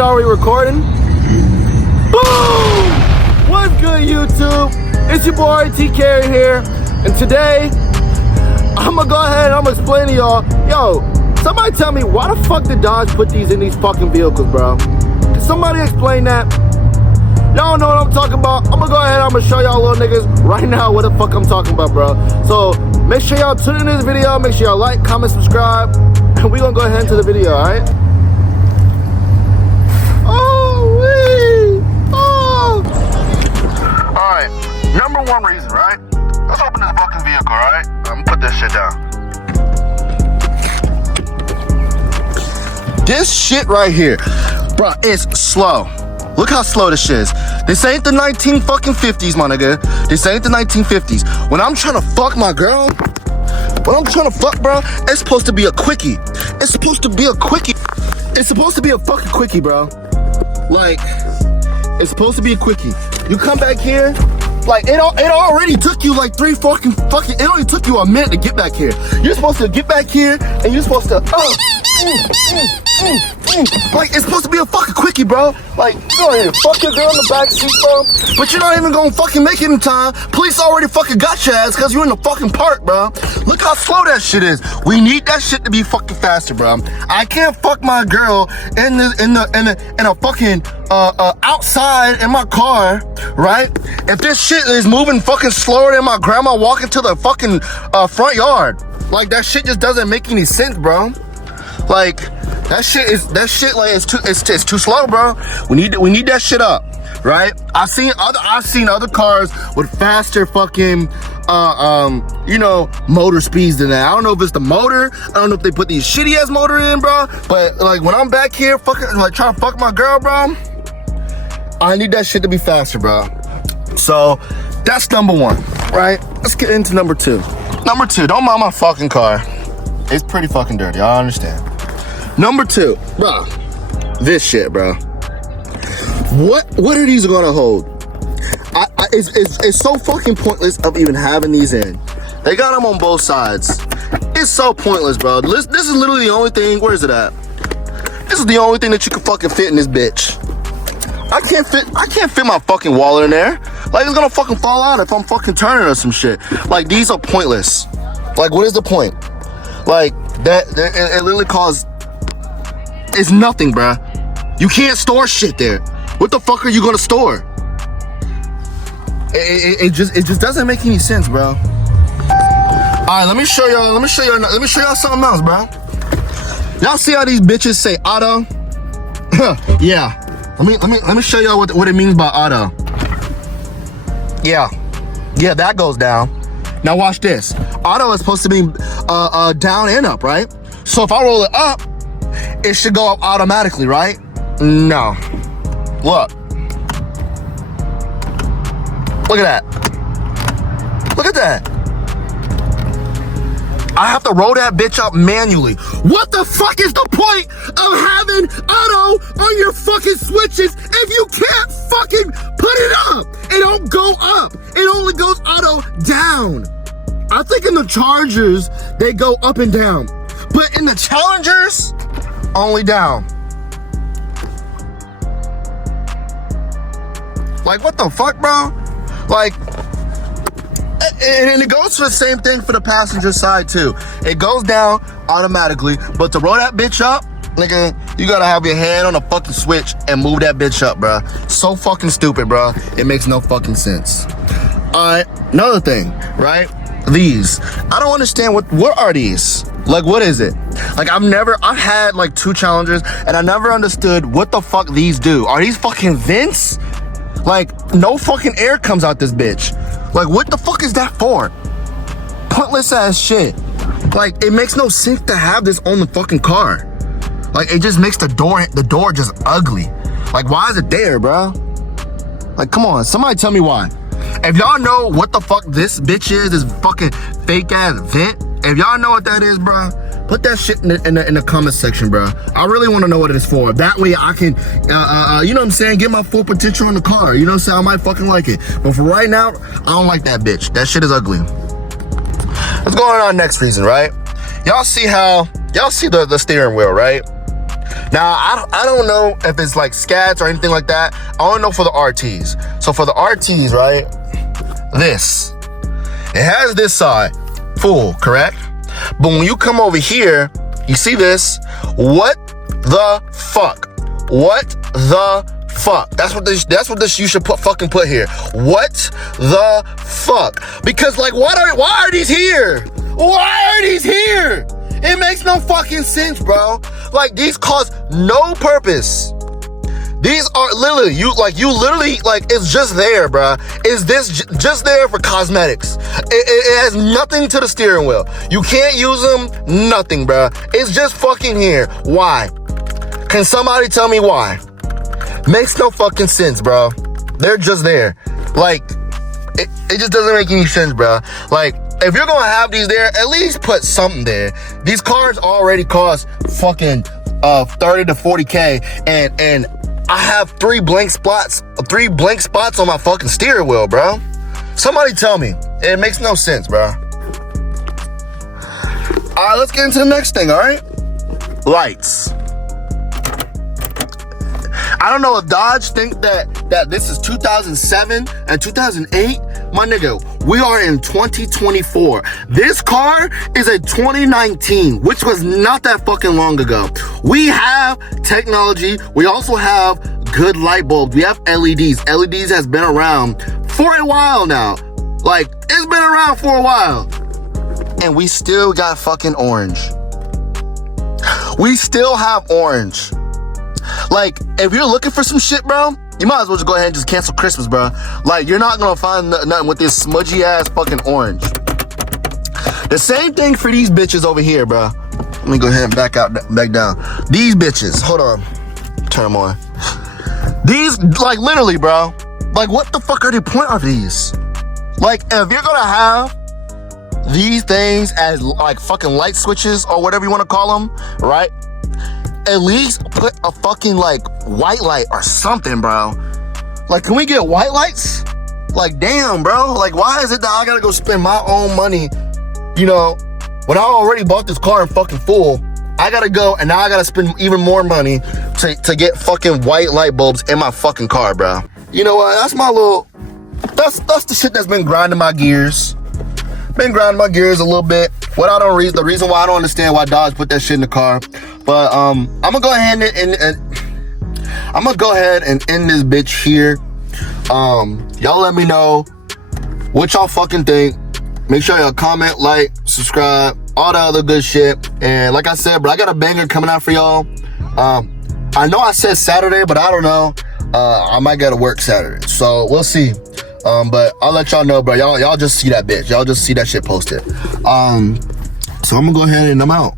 shit already recording? Boom! What's good, YouTube? It's your boy TK here, and today I'm gonna go ahead and I'm gonna explain to y'all. Yo, somebody tell me why the fuck did Dodge put these in these fucking vehicles, bro? Can somebody explain that? Y'all know what I'm talking about. I'm gonna go ahead and I'm gonna show y'all little niggas right now what the fuck I'm talking about, bro. So make sure y'all tune in this video. Make sure y'all like, comment, subscribe, and we gonna go ahead into the video, all right? Alright, number one reason, right? Let's open this fucking vehicle, alright? I'm gonna put this shit down. This shit right here, bro, it's slow. Look how slow this shit is. This ain't the 1950s, my nigga. This ain't the 1950s. When I'm trying to fuck my girl, bro, it's supposed to be a quickie. It's supposed to be a quickie. It's supposed to be a fucking quickie, bro. Like, it's supposed to be a quickie. You come back here, like, it already took you like it only took you a minute to get back here. You're supposed to get back here, and you're supposed to, like, it's supposed to be a fucking quickie, bro. Like, go ahead, fuck your girl in the back seat, bro. But you're not even gonna fucking make it in time. Police already fucking got your ass because you're in the fucking park, bro. Look how slow that shit is. We need that shit to be fucking faster, bro. I can't fuck my girl in a fucking outside in my car, right? If this shit is moving fucking slower than my grandma walking to the fucking front yard, like, that shit just doesn't make any sense, bro. Like, that shit like it's too slow, bro. We need that shit up, right? I've seen other cars with faster fucking motor speeds than that. I don't know if it's the motor. I don't know if they put these shitty ass motor in, bro. But like, when I'm back here fucking like trying to fuck my girl, bro, I need that shit to be faster, bro. So that's number one, right? Let's get into number two. Number two, don't mind my fucking car. It's pretty fucking dirty, I understand. Number two, bro, this shit, bro. What are these gonna hold? It's so fucking pointless of even having these in. They got them on both sides. It's so pointless, bro. This is literally the only thing. Where is it at? This is the only thing that you can fucking fit in this bitch. I can't fit my fucking wallet in there. Like, it's gonna fucking fall out if I'm fucking turning or some shit. Like, these are pointless. Like, what is the point? Like, it literally caused. It's nothing, bruh. You can't store shit there. What the fuck are you gonna store? It just doesn't make any sense, bro. All right, let me show y'all something else, bro. Y'all see how these bitches say auto? Yeah. Let me show y'all what it means by auto. Yeah, that goes down. Now watch this. Auto is supposed to be down and up, right? So if I roll it up, it should go up automatically, right? No. Look. Look at that. Look at that. I have to roll that bitch up manually. What the fuck is the point of having auto on your fucking switches if you can't fucking put it up? It don't go up. It only goes auto down. I think in the Chargers, they go up and down. But in the Challengers, only down. Like, what the fuck, bro? Like, and it goes for the same thing for the passenger side too. It goes down automatically, but to roll that bitch up, nigga, you gotta have your hand on the fucking switch and move that bitch up, bro. So fucking stupid, bro. It makes no fucking sense. Alright, another thing, right? These. I don't understand what are these? Like, what is it? Like, I've had like 2 Challengers, and I never understood what the fuck these do. Are these fucking vents? Like, no fucking air comes out this bitch. Like, what the fuck is that for? Pointless ass shit. Like, it makes no sense to have this on the fucking car. Like, it just makes the door just ugly. Like, why is it there, bro? Like, come on, somebody tell me why. If y'all know what the fuck this bitch is, this fucking fake ass vent, if y'all know what that is, bro, put that shit in the comment section, bro. I really want to know what it is for. That way I can, you know what I'm saying, get my full potential in the car. You know what I'm saying? I might fucking like it. But for right now, I don't like that bitch. That shit is ugly. Let's go on to our next reason, right? Y'all see the steering wheel, right? Now, I don't know if it's like scats or anything like that. I only know for the RTs. So for the RTs, right? It has this side full, correct? But when you come over here, you see this? What the fuck? What the fuck? That's what this you should put here. What the fuck? Because like why are these here? Why are these here? It makes no fucking sense, bro. Like these cause no purpose. These are literally, it's just there, bro. Is this just there for cosmetics? It has nothing to the steering wheel. You can't use them, nothing, bro. It's just fucking here. Why? Can somebody tell me why? Makes no fucking sense, bro. They're just there. Like, it just doesn't make any sense, bro. Like, if you're gonna have these there, at least put something there. These cars already cost fucking 30 to 40K, and I have three blank spots on my fucking steering wheel, bro. Somebody tell me. It makes no sense, bro. All right, let's get into the next thing, all right? Lights. I don't know if Dodge think that this is 2007 and 2008. My nigga, we are in 2024. This car is a 2019, which was not that fucking long ago. We have technology. We also have good light bulbs. We have LEDs. LEDs has been around for a while now. Like, it's been around for a while. And we still got fucking orange. We still have orange. Like, if you're looking for some shit, bro, you might as well just go ahead and just cancel Christmas, bro. Like, you're not gonna find nothing with this smudgy ass fucking orange. The same thing for these bitches over here, bro. Let me go ahead and back down. These bitches, hold on. Turn them on. These, like, literally, bro. Like, what the fuck are the point of these? Like, if you're gonna have these things as, like, fucking light switches or whatever you wanna call them, right? At least put a fucking, like, white light or something, bro. Like, can we get white lights? Like, damn, bro. Like, why is it that I gotta go spend my own money, you know, when I already bought this car in fucking full? I gotta go, and now I gotta spend even more money to get fucking white light bulbs in my fucking car, bro. You know what? That's my little... That's the shit that's been grinding my gears. Been grinding my gears a little bit. The reason why I don't understand why Dodge put that shit in the car. But I'm gonna go ahead and end this bitch here. Y'all let me know what y'all fucking think. Make sure y'all comment, like, subscribe, all the other good shit. And like I said, bro, I got a banger coming out for y'all. I know I said Saturday, but I don't know. I might gotta work Saturday, so we'll see. But I'll let y'all know, bro. Y'all just see that bitch. Y'all just see that shit posted. So I'm gonna go ahead and I'm out.